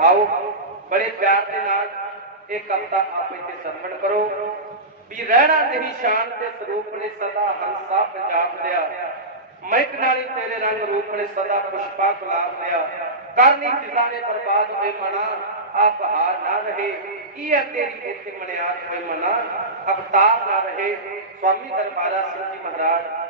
दिखाओ बड़े प्यार कविता आप इतने संगण करो भी रहना तेरी शान के स्वरूप ने सदा हंसा पंजाब दिया महक नाली तेरे रंग रूप ने सदा पुष्पा गुलाब दिया करनी जिला ने बर्बाद हो मना आप हार ना रहे ये तेरी इतनी मनयाद हो मना अवताप ना रहे स्वामी दरबारा सिंह जी महाराज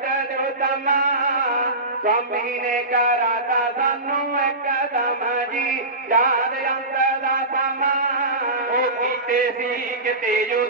કે દેહ તમા સ્વામીને કરાતા સન્નો એકદમ જી જાન અંતરલા સાંગ ઓ કીતે શીખતે જો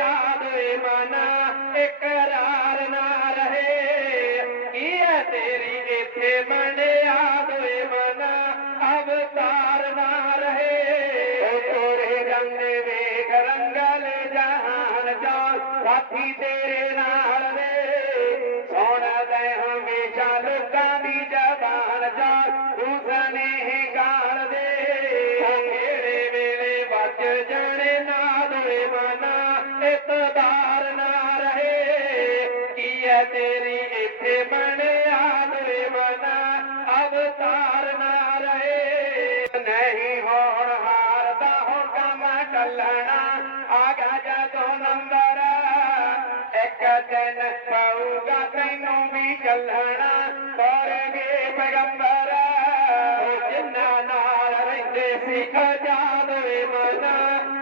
યાદ એ મન એક રાર ના રહે કી હે તારી કીથે મણે पू बिना करगंबर कार रहंदे सिखाद माना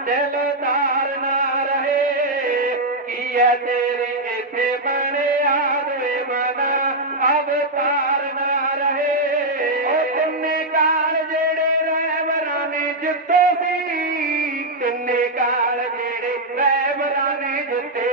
तारे कीअं तेरे हिते बणे आद अवतार न के काल जहिड़े रै वर में जितो सी के काल जे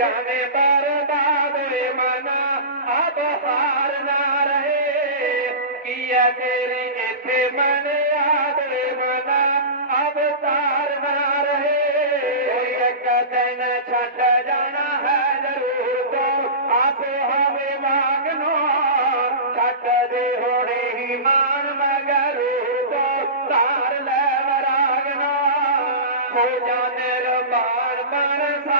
जाने पर दादे मना अब हार किया मना अब तार रहे एक तो है जरूर तो आप हमें मांगनो छट मान मगर मा तो तार हो जाने रबार बन सा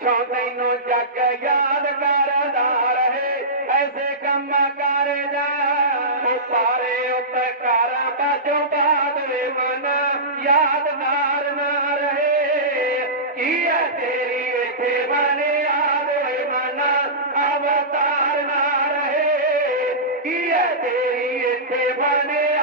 चोॾहनो जॻ यादगार कम करे सारेकार चो पाद माना यादि नार रहे कीअ ते वणे यादि माना अवतार न कीअ ते वणे